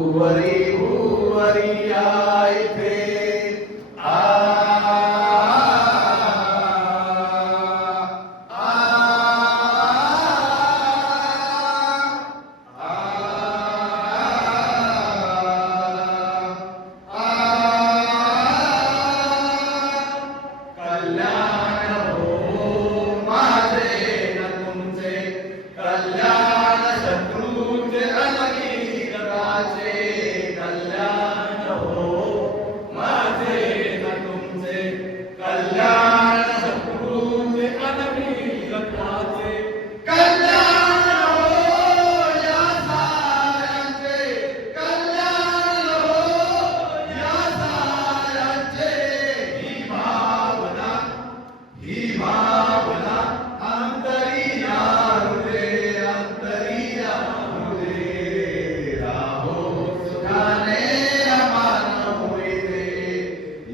பூவரி பூவரியாய் பே ஆ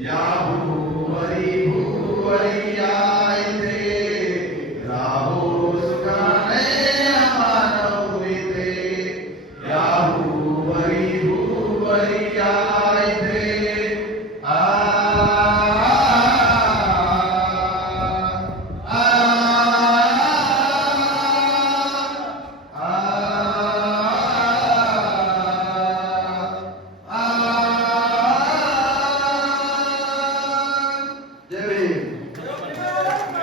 Yahoo